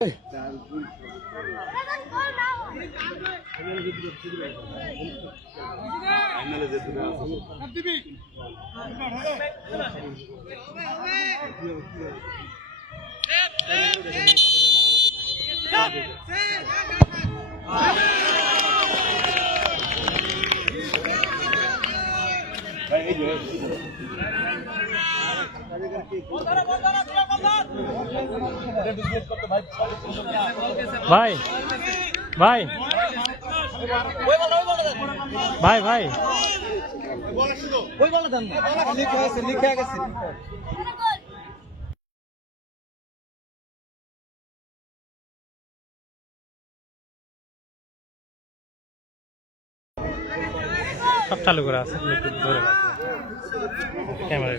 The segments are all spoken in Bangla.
ভাই ভাই ভাই ভাই ওই বলে দেন লিখে গেছে সব চালু করা আছে ধরে ক্যামেরা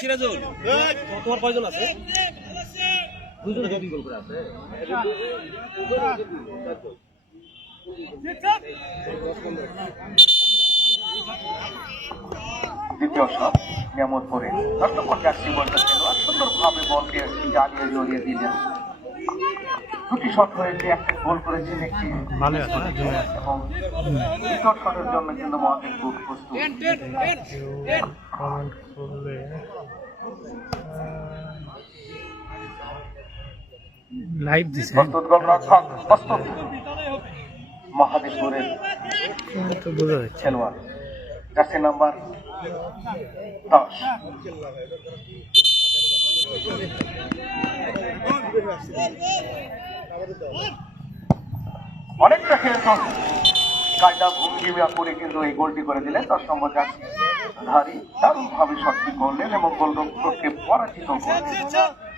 সিরাজুল তোমার কয়জন আছে? দুজন গোল করে আছে। দ্বিতীয় শট নিয়ামতপুরে দর্শক জার্সি বলটা খেলোয়াড় সুন্দরভাবে বলকে জ্বালিয়ে জড়িয়ে দিলেন। দুটি শট হয়েছে, একটা গোল করেছেন একটি এবং দ্বিতীয় শটের জন্য কিন্তু মহাদেবপুর প্রস্তুত। লাইভ দিছে প্রস্তুত গোলরক্ষক প্রস্তুত মহাদেবপুরের খেলোয়াড় জার্সি নাম্বার 10। অনেকটা খেলতো কায়দা ভঙ্গিমা করে কিন্তু এই গোলটি করে দিলেন 10 নম্বর জার্সি ধারী দারুণ ভাবে শটটি করলেন এবং গোলরক্ষককে পরাজিত করলেন।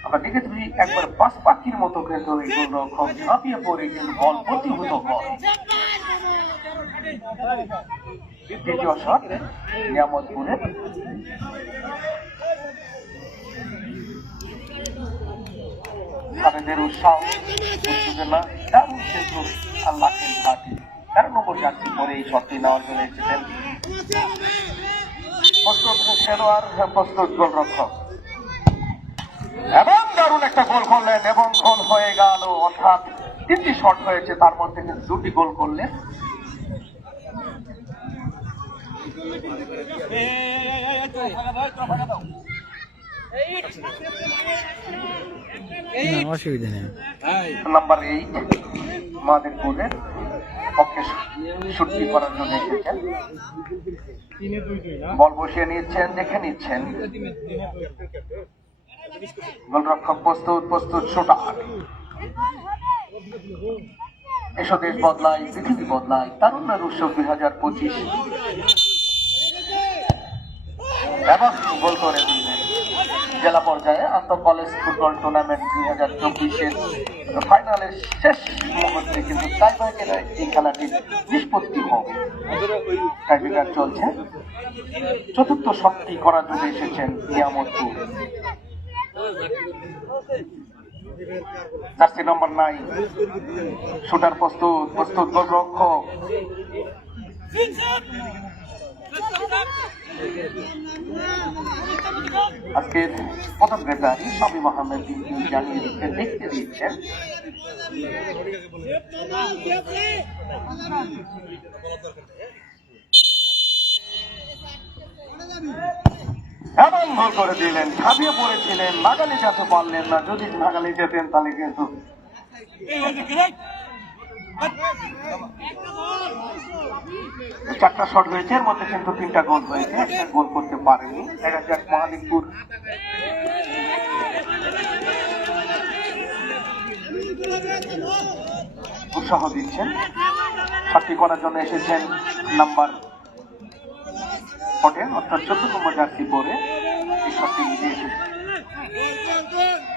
আমরা দেখেছি একবার পাঁচ পাখির মতো কিন্তু এই গোলরক্ষক ঝাঁপিয়ে পড়ে কিন্তু বল প্রতিহত করে। দ্বিতীয় শট নিয়ামতপুরে তাদের উৎসাহ উত্তেজনা দারুণ কিন্তু আল্লাহ ঘাটি 13 নম্বর জার্সি পরে এই শটটি নেওয়ার জন্য এসেছেন প্রস্তুত খেলোয়াড় প্রস্তুত গোলরক্ষক এবং দারুণ একটা গোল করলেন এবং গোল হয়ে গেল। অর্থাৎ 3টি শট হয়েছে, তার মধ্যে কিন্তু 2টি গোল করলেন। অসুবিধা নেই। নাম্বার 8 মাদেরপুরের পক্ষে শুটকি করার জন্য এসেছেন। বল বসিয়ে নিচ্ছেন, দেখে নিচ্ছেন গোলরক্ষক প্রস্তুত শুটার। এসো দেশ বদলায়, পৃথিবী বদলায়, তারুণ্যের উৎসব 2025 এবং গোল করে দিলেন। জেলা পর্যায়ে আন্তঃ কলেজ ফুটবল টুর্নামেন্ট 2024-এর ফাইনালের শেষ মুহূর্তে কিন্তু টাইব্রেকারে এই খেলাটির নিষ্পত্তি হবে। টাইব্রেকার চলছে, চতুর্থ শটটি করার জন্য এসেছেন নিয়ামতপুর। জার্সি নম্বর 9 শুটার প্রস্তুত গোলরক্ষক আজকের প্রথম রেফারি শামীম আহমেদ জানিয়ে দিচ্ছেন, দেখতে দিচ্ছেন এমন গোল করে দিলেন। ঝাঁপিয়ে পড়েছিলেন, নাগালে যেতে পারলেন না। যদি নাগালে যেতেন তাহলে কিন্তু 4টা শট হয়েছে, এর মধ্যে কিন্তু 3টা গোল হয়েছে, একটা গোল করতে পারেনি। দেখা যাক মহাদেবপুর উৎসাহ দিচ্ছেন। শটটি করার জন্য এসেছেন নাম্বার 14 অর্থাৎ 14 নম্বর জার্সি পরে এই শটটি নিতে এসেছেন।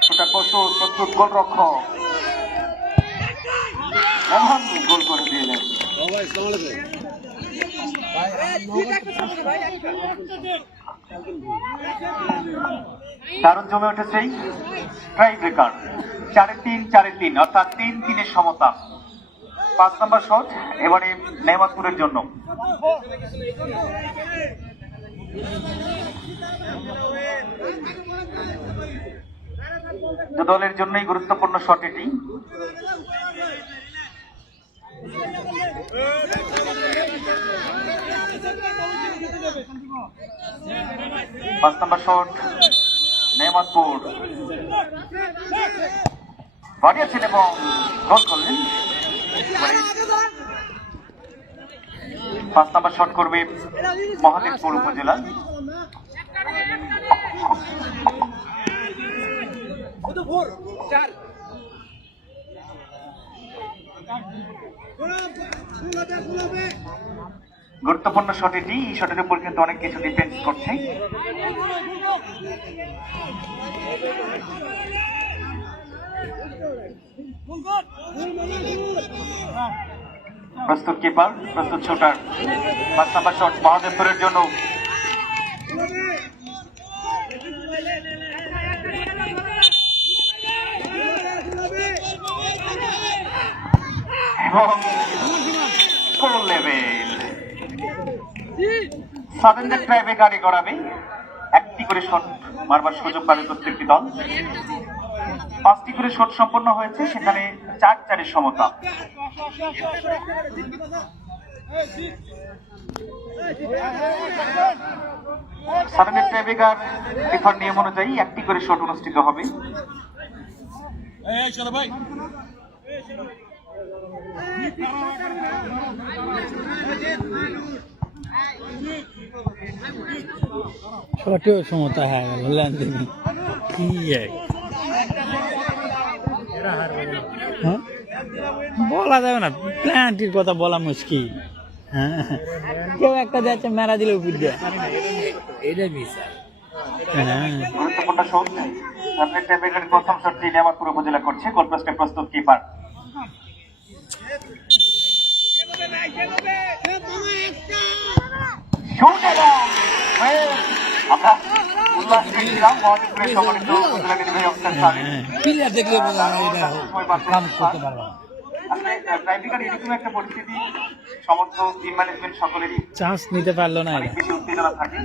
সেটা প্রস্তুত গোলরক্ষক মহান গোল করে দিলেন। দারুণ জমে উঠেছে ট্রাই ব্রেকার 4-3 অর্থাৎ 3-3 সমতা। 5 নম্বর শট এবারে নেমাতপুরের জন্য। দলের জন্যই গুরুত্বপূর্ণ শট এটি। পাঁচ নম্বর শট নেমাতপুর বাড়িয়েছেন এবং গোল করলেন। 5 নম্বর শট করবে মহাদেবপুর উপজেলা। গুরুত্বপূর্ণ শট এটি। এই শটের উপর কিন্তু অনেক কিছু ডিপেন্ড করছে। প্রস্তুত কিপার, প্রস্তুত শুটার। 5 নম্বর শট মহাদেবপুরের জন্য। এবং গোল লেভেল। সাদেনদের ট্রাইবে গাড়ি করাবে। একটি করে শট মারবার সুযোগ পাবে প্রত্যেকটি দল। 5টি করে শট সম্পন্ন হয়েছে, সেখানে 4-4 সমতা। সাদেনদের ট্রাইবেকার ফিফার নিয়ম অনুযায়ী একটি করে শট অনুষ্ঠিত হবে। শটেও সমতা হয়ে গেল ল্যান্ডিনি কি বলা যাবে না, প্ল্যান্টির কথা বলা মুশকিল। হ্যাঁ, কেউ একটা যাচ্ছে মেরা দিলে উপর দিয়ে এটা মিশা। গুরুত্বপূর্ণ শট সাদেনদের ট্রাইবেকারের প্রথম শটটি নেমাতপুর উপজেলা করছে। গোল পোস্টে প্রস্তুত কিপার। আমরা উল্লাস দেখছিলাম মহাদেবপুরের সম্মানিত এরকম একটা পরিস্থিতি, সমর্থক টিম ম্যানেজমেন্ট সকলেরই চান্স নিতে পারলো না। বেশি উত্তেজনা থাকে।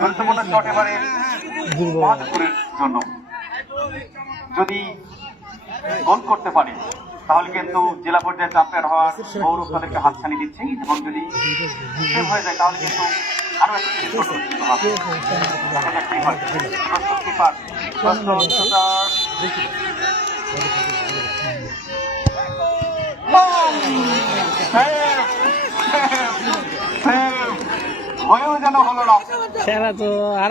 গুরুত্বপূর্ণ শট এবারে মহাদেবপুরের জন্য। যদি গোল করতে পারে তাহলে কিন্তু জেলা পর্যায়ে চ্যাম্পিয়ন হওয়ার গৌরব তাদেরকে হাতছানি দিচ্ছে, এবং যদি সেভ হয়ে যায় তাহলে কিন্তু আরো একটা হয়েও যেন হলো না। খেলা তো আর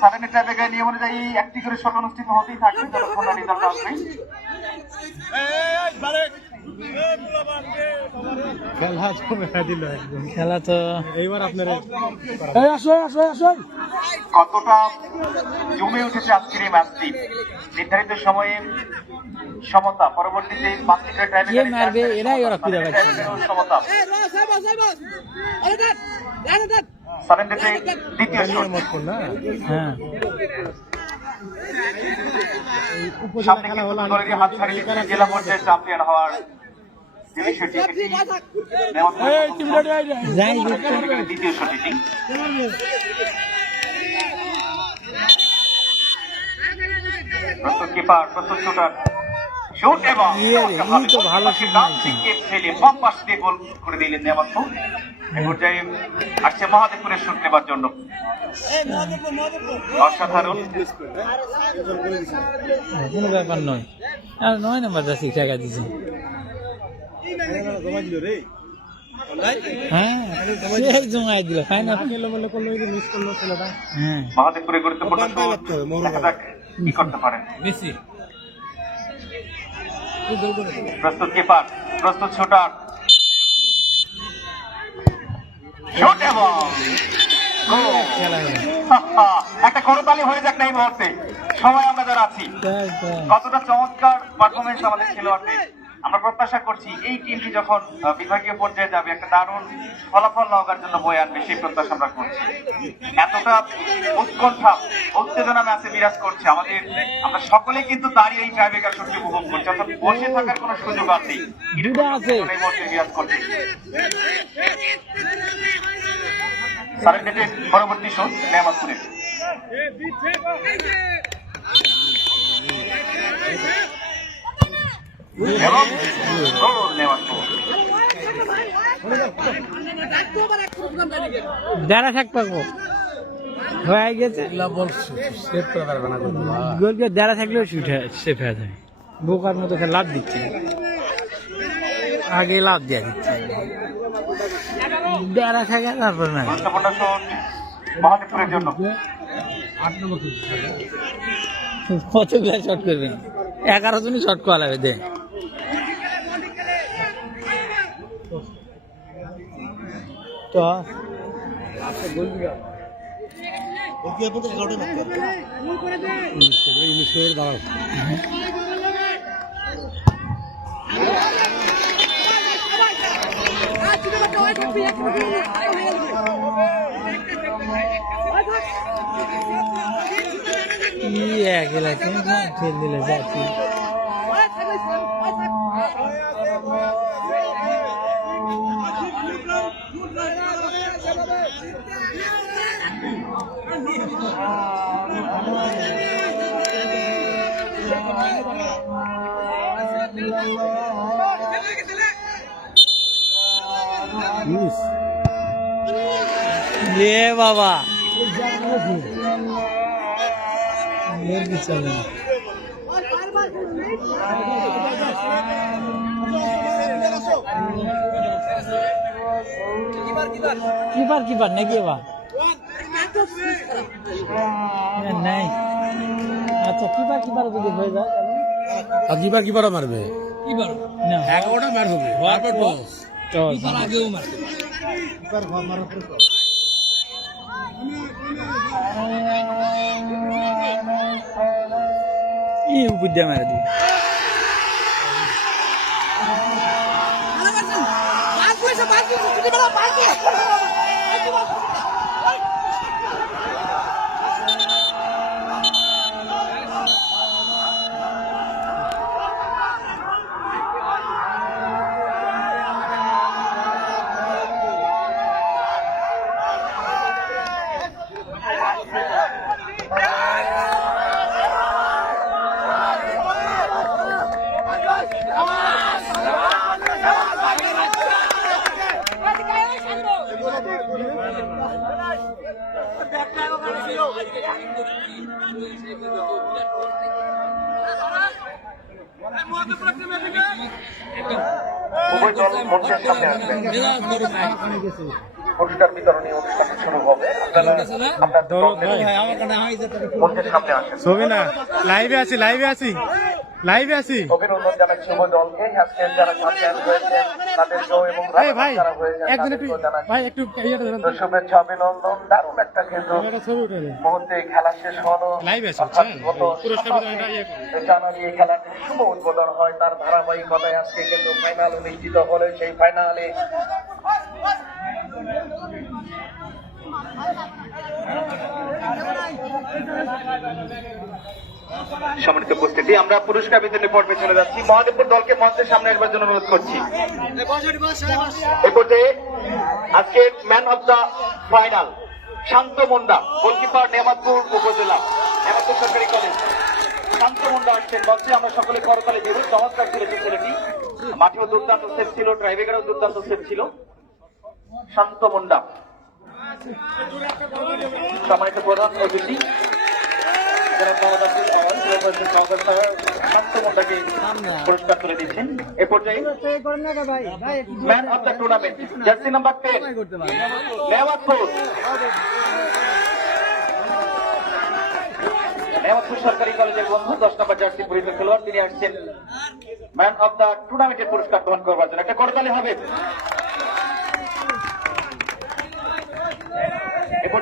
সাদেনের ট্রাইবেকারের নিয়ম অনুযায়ী একটি করে শট অনুষ্ঠিত হতেই থাকবে যতক্ষণ না রেজাল্ট আসবে। খেলা তো এইবার আপনারা কতটা জমে উঠেছে আজকের এই ম্যাচটি। নির্ধারিত সময়ে সমতা, পরবর্তীতে সমতা। সাদেনদের দ্বিতীয় শট। সামনে কিন্তু দলেরই হাত ছাড়িয়ে দিচ্ছে জেলা পর্যায়ে চ্যাম্পিয়ন হওয়ার যে বিষয়টি, দ্বিতীয় শট এটি। প্রস্তুত কিপার, প্রস্তুত শুটার, শুট এবং ভালো ফেলে বাম পাশ দিয়ে গোল করে দিলেন নেমাতপুর। এই পর্যায়ে আসছে মহাদেবপুরের শুট নেবার জন্য। অসাধারণ, কোনো ব্যাপার নয়। আর 9 নম্বর যাচ্ছি টাকা দিচ্ছি। হ্যাঁ জমাই দিল ফাইনাল। মহাদেবপুরে গুরুত্বপূর্ণ কি করতে পারেন। প্রস্তুত কিপার, প্রস্তুত শুটার, শুট এবং খেলা হলো। একটা করতালি হয়ে যাক না এই মুহূর্তে, সবাই আমরা যারা আছি। কতটা চমৎকার পারফরমেন্স আমাদের খেলোয়াড়দের। আমরা প্রত্যাশা করছি এই টিমটি যখন বিভাগীয় পর্যায়ে যাবে একটা দারুণ ফলাফল লাগার জন্য বয়ে আনবে, সেই প্রত্যাশা আমরা করছি। এতটা উৎকণ্ঠা উত্তেজনা ম্যাচে বিরাজ করছে আমাদের, আমরা সকলেই কিন্তু দাঁড়িয়ে এই টাইব্রেকার শটটি উপভোগ করছি, অর্থাৎ বসে থাকার কোনো সুযোগ আর নেই। দুটো আছে। এই মুহূর্তে বিরাজ করছে। সারের ডেটে পরবর্তী শট নেয়ামতপুরের। এবং গোল নেয়ামতপুর। দেড়া থাক পাবো হয়ে গেছে গোলকে দেড়া থাকলেও শুট সেফ হয়ে যায়। বোকার মতো লাভ দিচ্ছে, আগে লাভ দেওয়া দিচ্ছে, দেড়া থাকে তারপর না। গুরুত্বপূর্ণ শট মহাদেবপুরের জন্য। কতগুলো শট করবেন? 11 জনই শট করা লাগবে দে। তো খেল দিলে যাচ্ছি। বাবা কিপার কিপার নাকি এবার নাই। আচ্ছা কিপার কিপার যদি হয়ে যায় কিপার কিপারও মারবে, না 11টা ম্যাচ হবে, আগেও মারবে। উপর দিয়ে মারা দিই। উভয় দল মঞ্চের সামনে আসবেন। পুরস্কার বিতরণী অনুষ্ঠান শুরু হবে। আপনার দলের মঞ্চের সামনে আসেন। ছবি না, লাইভে আছি অভিনন্দন জানাচ্ছি উভয় দলকে। আজকে যারা চ্যাম্পিয়ন হয়েছেন তাদেরকেও এবং ভাই যারা হয়েছেন একজন একটু তাদেরকেও জানাচ্ছি ভাই একটু শুভেচ্ছা অভিনন্দন। দারুণ একটা কিন্তু মুহূর্তে খেলা শেষ হলো। লাইভ আছে, অর্থাৎ গত পুরস্কার 27 জানুয়ারি এই খেলাটির শুভ উদ্বোধন হয়, তার ধারাবাহিকতায় আজকে কিন্তু ফাইনাল অনুষ্ঠিত হলে সেই ফাইনালে সম্মানিত উপস্থিতি, আমরা পুরস্কার বিতরণী পর্বে চলে যাচ্ছি। মহাদেবপুর দলকে মঞ্চের সামনে আসবার জন্য অনুরোধ করছি। এই পর্যায়ে আজকে man of the final Shanta Munda, goalkeeper Niamatpur upazila, Niamatpur সরকারি কলেজ। শান্ত মুন্ডা আসছেন মঞ্চে, আমরা সকলে করতালি দিব। চমৎকার খেলেছে ছেলেটি, মাঠেও দুর্দান্ত সেভ ছিল, ট্রাইব্রেকারও দুর্দান্ত সেভ ছিল। শান্ত মুন্ডা সম্মানিত প্রধান অতিথি পুরস্কার তুলে দিচ্ছেন। এ পর্যায়ে man of the tournament jersey number 10 Neyamatpur সরকারি কলেজের বন্ধু 10 নম্বর জার্সি পরিহিত খেলোয়াড়, তিনি আসছেন ম্যান অব দ্য টুর্নামেন্টের পুরস্কার গ্রহণ করবার জন্য। একটা করতালি হবে।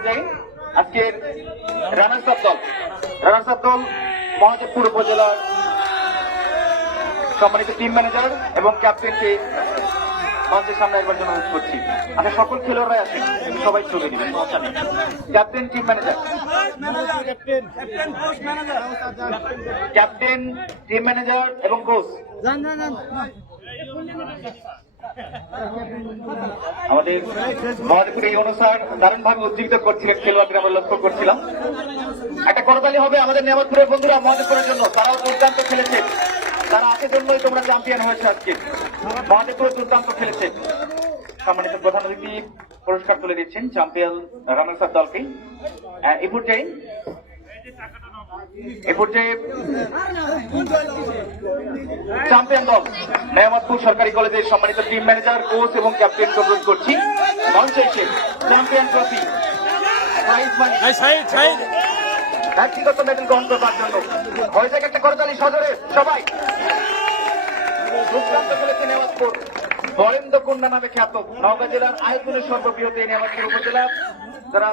পর্যায়ে আজকের রানার্স আপ দল মহাদেবপুর উপজেলার সম্মানিত টিম ম্যানেজার এবং ক্যাপ্টেনকে মঞ্চের সামনে একবার জন্য অনুরোধ করছি। আমরা সকল খেলোয়াড়রাই আছেন, সবাই ছবি নেবেন, সমস্যা নেই। Captain, team manager, captain, team manager এবং কোচ। আমাদের মহাদেবপুর এই অনুসার দারুণ ভাবে উজ্জীবিত করছিলেন খেলোয়াড়দের, আমরা লক্ষ্য করছিলাম। একটা করতালি হবে আমাদের নেয়ামতপুরের বন্ধুরা মহাদেবপুরের জন্য, তারাও দুর্দান্ত খেলেছে, তারা আছে জন্যই তোমরা চ্যাম্পিয়ন হয়েছে আজকে। মহাদেবপুর দুর্দান্ত খেলেছে। সম্মানিত প্রধান অতিথি পুরস্কার তুলে দিচ্ছেন চ্যাম্পিয়ন রানার্স আপ দলকে। এই পর্যায়ে চ্যাম্পিয়ন দল নেয়ামতপুর সরকারি কলেজের সম্মানিত টিম ম্যানেজার, কোচ এবং ক্যাপ্টেনকে অনুরোধ করছি মঞ্চে এসে চ্যাম্পিয়ন ট্রফি, প্রাইজ মানি, ব্যক্তিগত মেডেল গ্রহণ করবার জন্য। হয়ে যাক একটা করতালি সজোরে সবাই। দুর্দান্ত খেলেছে নেয়ামতপুর, বরেন্দ্র কন্যা নামে খ্যাত, নওগাঁ জেলার আয়তনের সর্ববৃহৎ এই নেয়ামতপুর উপজেলা, যারা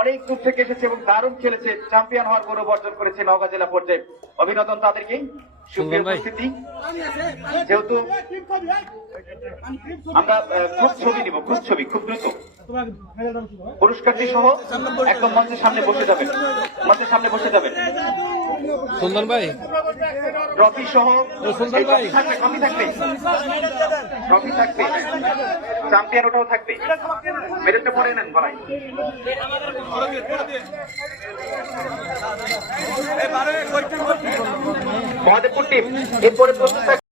অনেক দূর থেকে এসেছে এবং দারুণ খেলেছে, চ্যাম্পিয়ন হওয়ার গৌরব অর্জন করেছে নওগাঁ জেলা পর্যায়ে। অভিনন্দন তাদেরকে। সুপ্রিয় উপস্থিতি, যেহেতু আমরা খুব ছবি নিব, খুব ছবি, খুব দ্রুত পুরস্কারটি সহ একদম মঞ্চের সামনে বসে যাবেন, মঞ্চের সামনে বসে যাবেন। সুন্দর ভাই, ট্রফি সহ সুন্দর ভাই, ট্রফি থাকবে, চ্যাম্পিয়ন ওটাও থাকবে। মেডেলটা পরে নেন ভাই। মহাদেবপুর টিম এরপরে প্রস্তুত